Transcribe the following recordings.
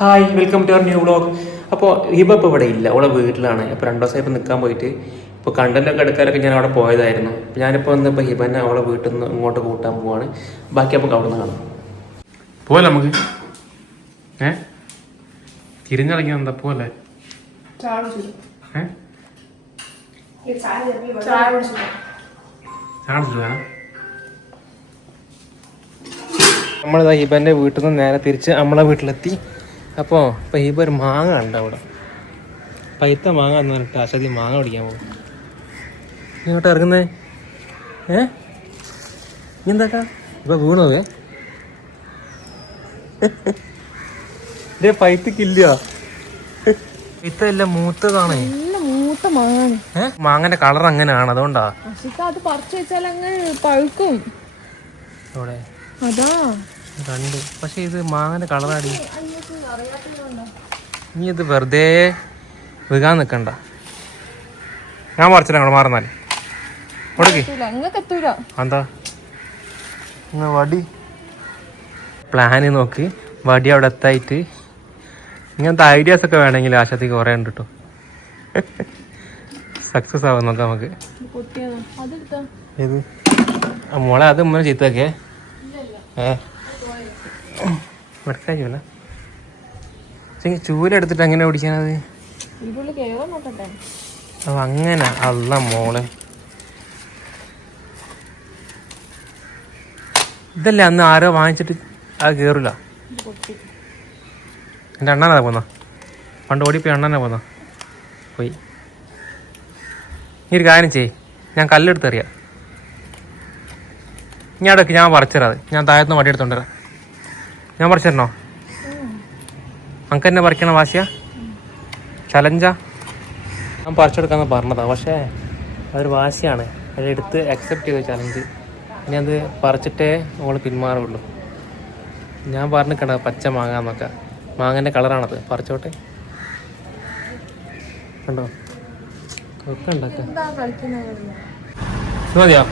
Hi, welcome to our new vlog. അപ്പോൾ ഹിബ ഇപ്പോൾ ഇവിടെ ഇല്ല, അവളെ വീട്ടിലാണ്. അപ്പോൾ 2 ദിവസം ഇപ്പോൾ നിൽക്കാൻ പോയിട്ട് ഇപ്പോൾ കണ്ടൻറ്റൊക്കെ എടുക്കാനൊക്കെ ഞാൻ അവിടെ പോയതായിരുന്നു. അപ്പോൾ ഞാനിപ്പോൾ വന്നപ്പോൾ ഹിബനെ അവളെ വീട്ടിൽ നിന്ന് ഇങ്ങോട്ട് കൂട്ടാൻ പോവാണ്. ബാക്കി അപ്പോൾ അവിടെ നിന്ന് കാണാം. പോലെ നമുക്ക് തിരിഞ്ഞിറങ്ങി എന്താ പോലെ നമ്മളിതാ ഹിബൻ്റെ വീട്ടിൽ നിന്ന് നേരെ തിരിച്ച് നമ്മളെ വീട്ടിലെത്തി. അപ്പോൾ ഇപ്പം ഹിബ ഒരു മാങ്ങ ഉണ്ട് അവിടെ, പൈത്ത മാങ്ങ എന്ന് പറഞ്ഞിട്ട് അശതി മാങ്ങ പിടിക്കാൻ പോകും. ഇങ്ങോട്ട് ഇറങ്ങുന്നേ എന്താക്കാ ഇപ്പൊ വീണോവേ ഇതേ പൈത്തക്കില്ല, പൈത്തല്ല മൂത്തതാണ്. മാങ്ങന്റെ കളർ അങ്ങനെയാണ്, അതുകൊണ്ടാ അത് പറിച്ചു വെച്ചാൽ അങ്ങ് പഴുക്കും. അവിടെ അതാ കണ്ട്. പക്ഷെ ഇത് മാങ്ങന്റെ കളറാടി. നീ ഇത് വെറുതെ വികാൻ നിക്കണ്ട, ഞാൻ പറിച്ചില്ല. അങ്ങോട്ട് മാറുന്നാല് എന്താ വടി പ്ലാന് നോക്ക്. വടി അവിടെ എത്തായിട്ട് ഇങ്ങനത്തെ ഐഡിയാസ് ഒക്കെ വേണമെങ്കിൽ ആശാത്തേക്ക് കുറേ ഉണ്ട് കേട്ടോ. സക്സസ് ആവാൻ നോക്കാം നമുക്ക്. ഏത് മോളെ അത് ഉമ്മനെ ചീത്തക്കെ മനസ്സിലാക്കില്ല. ചൂലെടുത്തിട്ട് അങ്ങനെ പിടിക്കാനത് അപ്പൊ അങ്ങനെ അല്ല മോളെ. ഇതല്ലേ അന്ന് ആരോ വാങ്ങിച്ചിട്ട് അത് കേറില്ല. എൻ്റെ അണ്ണനാ പോന്ന, പണ്ട് ഓടിപ്പോയി അണ്ണനാ പോന്ന പോയി. ഈ ഒരു കാര്യം ചെയ്യ്, ഞാൻ കല്ലെടുത്തറിയാം. ഞാൻ ഇടയ്ക്ക് ഞാൻ പറിച്ചത്, ഞാൻ താഴത്തുനിന്ന് വടി എടുത്തോണ്ടരാ. ഞാൻ പറിച്ചിരണോ? നമുക്ക് തന്നെ പറിക്കണ വാശിയാ, ചലഞ്ചാ? ഞാൻ പറിച്ചെടുക്കാന്ന് പറഞ്ഞതാ, പക്ഷേ അതൊരു വാശിയാണ്. അതെടുത്ത് അക്സെപ്റ്റ് ചെയ്ത ചലഞ്ച്. ഇനി അത് പറിച്ചിട്ടേ നമ്മൾ പിന്മാറുള്ളൂ. ഞാൻ പറഞ്ഞിക്കണ്ട പച്ച മാങ്ങാന്നൊക്കെ, മാങ്ങൻ്റെ കളറാണത്. പറിച്ചോട്ടെ, കണ്ടോ ഒക്കെ ഉണ്ടാക്കാം. മതിയോ?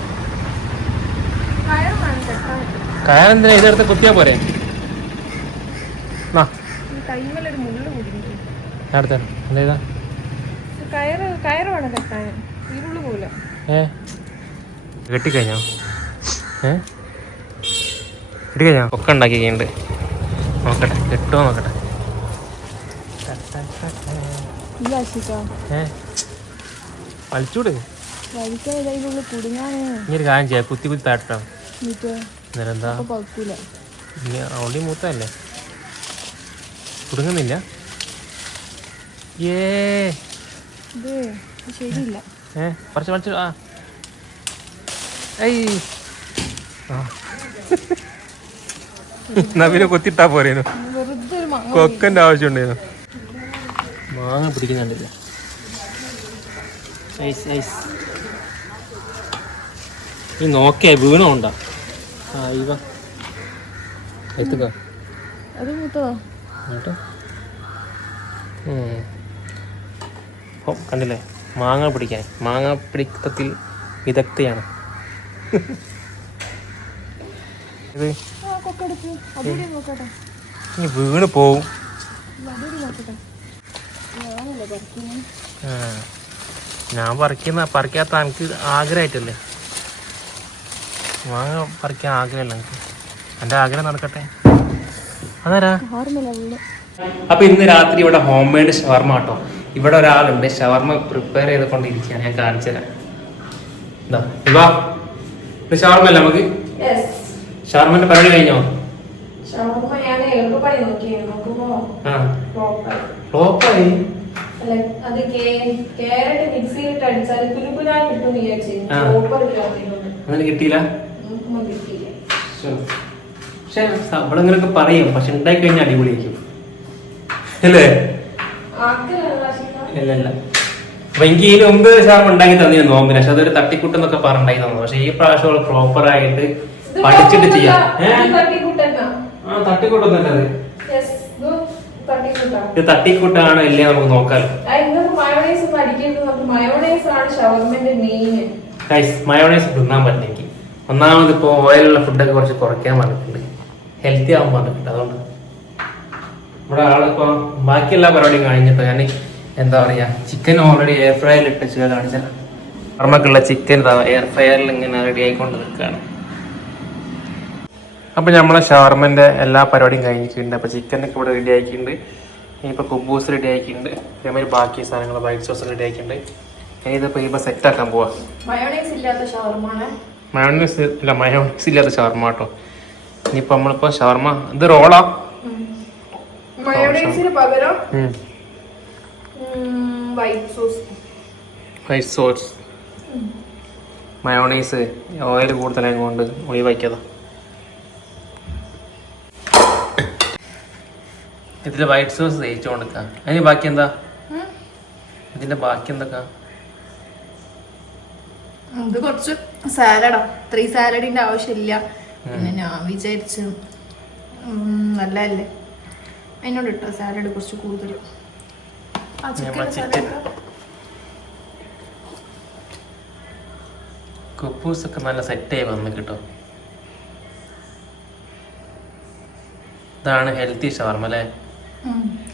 കയറെന്തിനാ ഇതെടുത്ത് കുത്തിയാ പോരെ? അടുത്ത എന്താ കെട്ടിക്കഴിഞ്ഞോ? കെട്ടിക്കഴിഞ്ഞോ? ഒക്കെ ഉണ്ടാക്കിയിട്ടുണ്ട്. നോക്കട്ടെ കെട്ടോ നോക്കട്ടെ. വലിച്ചൂടെ ഇനി ഒരു കാര്യം ചെയ്യാം, കുത്തി കുത്തി താട്ടോ. എന്താ ഓൾറെഡി മൂത്തല്ലേ, കുടുങ്ങുന്നില്ല. പറിച്ച് പറിച്ച് എന്നാ പിന്നെ കൊത്തിട്ടാ പോരേനു, കൊക്കൻ്റെ ആവശ്യം ഉണ്ടായിരുന്നു. മാങ്ങ പിടിക്കുന്നുണ്ടല്ലോ. ഈ നോക്കിയാ വീണോണ്ടാ. കണ്ടില്ലേ, മാങ്ങ പിടിക്കാൻ, മാങ്ങ പിടിത്തത്തിൽ വിദഗ്ധയാണ്. ഇത് ഇനി വീണ് പോവും. ഞാൻ പറിക്കാത്ത എനിക്ക് ആഗ്രഹമായിട്ടല്ലേ, മാങ്ങ പറിക്കാൻ ആഗ്രഹമല്ല എനിക്ക്. എൻ്റെ ആഗ്രഹം നടക്കട്ടെ. അതാരാ? അപ്പൊ ഇന്ന് രാത്രി ഇവിടെ ഹോം മെയ്ഡ് ഷവർമ കേട്ടോ. ഇവിടെ ഒരാളുണ്ട് ഷവർമ പ്രിപ്പയർ ചെയ്തുകൊണ്ടിരിക്കുകയാണ്, ഞാൻ കാണിച്ചു തരാം. എന്താ ഷവർമ അല്ല നമുക്ക്? ഷവർമന്റെ പരിപാടി കഴിഞ്ഞോ? ഫ്ലോപ്പായി. അങ്ങനെ കിട്ടിയില്ല. പക്ഷെ നമ്മളിങ്ങനൊക്കെ പറയും, പക്ഷെ ഉണ്ടാക്കി കഴിഞ്ഞാൽ അടിപൊളിയായിരിക്കും അല്ലേ? ഇല്ല അപ്പൊ എനിക്ക് ഇതിന് മുമ്പ് ഷവർമ ഉണ്ടാക്കി തന്നിരുന്നു നോമ്പിന്, പക്ഷെ അതൊരു തട്ടിക്കൂട്ടെന്നൊക്കെ പറഞ്ഞിട്ടുണ്ടായി തന്നു. പക്ഷെ ഈ പ്രാവശ്യം പ്രോപ്പർ ആയിട്ട് പഠിച്ചിട്ട് ചെയ്യാം. തട്ടിക്കൂട്ടൊന്നല്ല അത്, ഇത് തട്ടിക്കൂട്ടാണ് അല്ലേ നമുക്ക് നോക്കാം. മയോണൈസ് തിന്നാൻ പറ്റില്ലെങ്കിൽ ഒന്നാമത് ഇപ്പോൾ ഓയിലുള്ള ഫുഡൊക്കെ കുറച്ച് കുറയ്ക്കാൻ പറഞ്ഞിട്ടുണ്ട്, ഹെൽത്തി ആവാൻ പറഞ്ഞിട്ടുണ്ട്. അതുകൊണ്ട് ഇവിടെ ആളിപ്പോൾ ബാക്കി എല്ലാ പരിപാടിയും കഴിഞ്ഞപ്പോൾ ഞാൻ എന്താ പറയുക ചിക്കൻ ഓൾറെഡി എയർ ഫ്രയറിൽ ഇട്ട് കാണിച്ചാൽ ഷവർമ്മക്കുള്ള ചിക്കൻ എയർ ഫ്രയറിൽ ഇങ്ങനെ റെഡി ആയിക്കൊണ്ട് നിൽക്കുകയാണ്. അപ്പോൾ നമ്മളെ ഷവർമ്മൻ്റെ എല്ലാ പരിപാടിയും കഴിഞ്ഞിട്ടുണ്ട്. അപ്പോൾ ചിക്കനൊക്കെ ഇവിടെ റെഡി ആക്കിയിട്ടുണ്ട്. ഇനിയിപ്പോൾ കുബൂസ് റെഡി ആക്കിയിട്ടുണ്ട്. അതേമാതിരി ബാക്കി സാധനങ്ങൾ വൈറ്റ് സോസ് റെഡി ആക്കിയിട്ടുണ്ട്. ഇതിപ്പോൾ ഇപ്പോൾ സെറ്റാക്കാൻ പോവാം. മയോണൈസ് ഇല്ലാത്ത ഷവർമ്മ. മയോണൈസ് ഇല്ല, മയോണൈസ് ഇല്ലാത്ത ഷവർമ്മ കേട്ടോ. ഇനിയിപ്പോൾ നമ്മളിപ്പോൾ ഷവർമ്മ ഇത് റോളാ മയോണൈസിന് പകരം white sauce. White sauce mayonnaise oil കൂടുതലായത് കൊണ്ട് ഒഴിവാക്കിയതാ. ഇതിൽ വൈറ്റ് സോസ് തേച്ചു കൊടുക്കാം. അതിന് ബാക്കി എന്താ? ഇതിന്റെ ബാക്കി എന്തൊക്കെ? ഇത് കുറച്ച് സാലഡാ. 3 സാലഡിന്റെ ആവശ്യമില്ല. പിന്നെ ഞാൻ വിചാരിച്ചു നല്ലതല്ലേ, അതിനോട് ഇട്ടോ സാലഡ് കുറച്ച് കൂടുതൽ. കുബൂസ് ഒക്കെ നല്ല സെറ്റായി വന്ന് കിട്ടും. ഇതാണ് ഹെൽത്തി ഷവർമ അല്ലേ?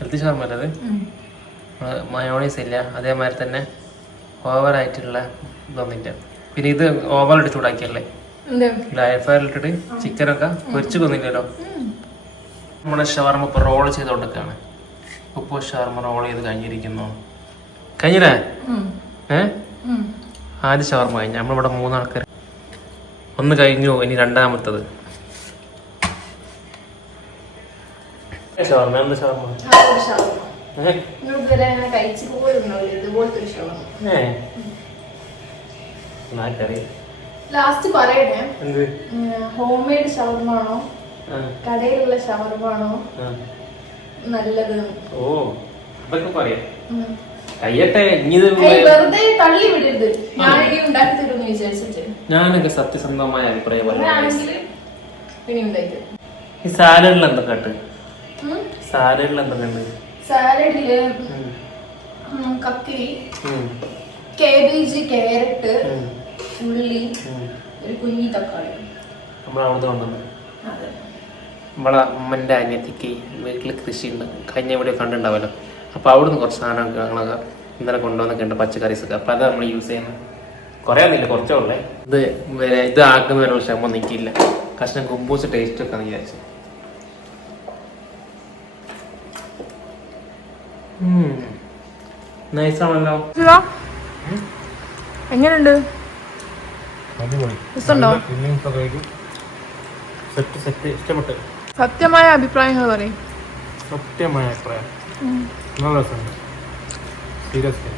ഹെൽത്തി ഷവർമ അല്ലേ അത്? മയോണൈസ് ഇല്ല, അതേമാതിരി തന്നെ ഓവറായിട്ടുള്ള ഇതൊന്നുമില്ല. പിന്നെ ഇത് ഓവറായിട്ട് ചൂടാക്കിയല്ലേ എയർ ഫ്രയറിലിട്ടിട്ട് ചിക്കനൊക്കെ പൊരിച്ചു കൊന്നില്ലല്ലോ. നമ്മുടെ ഷവർമ ഇപ്പോൾ റോൾ ചെയ്തുകൊണ്ടൊക്കെയാണ്. ഉപ്പു ഷവർമ റോൾ ചെയ്ത് കഴിഞ്ഞിരിക്കുന്നു. കഴിഞ്ഞില്ലേ? ആദ്യ ഷവർമ കഴിഞ്ഞു. നമ്മളിവിടെ 3 ആൾക്കാർ. ഒന്ന് കഴിഞ്ഞു, ഇനി രണ്ടാമത്തത് ഷവർമ. എന്ത് ഷവർമ? ലാസ്റ്റ് പറയണേ, ഹോം മെയ്ഡ് ഷവർമ ആണോ കടയിലുള്ള ഷവർമ ആണോ നല്ലത്? ഓ അതൊക്കെ പറയാം. കയ്യട്ടെ, വെറുതെ തള്ളി വിടരുത്. ഞാൻ ഇനി ഉണ്ടാക്കി തരുമെന്ന് വിചാരിച്ചിട്ട് ഞാനൊക്കെ സത്യസന്ധമായ അഭിപ്രായം പിന്നെ ഈ സാലഡിൽ എന്തൊക്കെ ഇട്ട്? സാലഡിൽ എന്തൊക്കെ ഉണ്ട്? സാലഡില് കക്കിരി, കേബേജ്, ക്യാരറ്റ്, ഉള്ളി, ഒരു കുഞ്ഞി തക്കാളി. നമ്മളവിടെ കൊണ്ടുവന്നു. നമ്മളെ അമ്മൻ്റെ അനിയത്തിക്ക് വീട്ടിൽ കൃഷിയുണ്ട്. കഴിഞ്ഞ വീഡിയോ കണ്ടുണ്ടാവുമല്ലോ. അപ്പോൾ അവിടുന്ന് കുറച്ച് സാധനമൊക്കെ ഞങ്ങളൊക്കെ ഇന്നലെ കൊണ്ടുവന്നൊക്കെ ഉണ്ട്, പച്ചക്കറീസൊക്കെ. അപ്പോൾ അത് നമ്മൾ യൂസ് ചെയ്യുന്നത്. കുറേ ഒന്നുമില്ല, കുറച്ചേ ഉള്ളേ. ഇത് ആക്കുന്നവരെ ക്ഷമ നിൽക്കില്ല. കഷ്ണം കുമ്പൂസ് ടേസ്റ്റ് ഒക്കെ വിചാരിച്ചു. നൈസാണല്ലോ. എങ്ങനെയുണ്ട്? ഇഷ്ടപ്പെട്ടു. സത്യമായ അഭിപ്രായങ്ങൾ പറയും. സത്യമായ അഭിപ്രായം. നല്ല രസമുണ്ട്. സീരിയസ്ലി.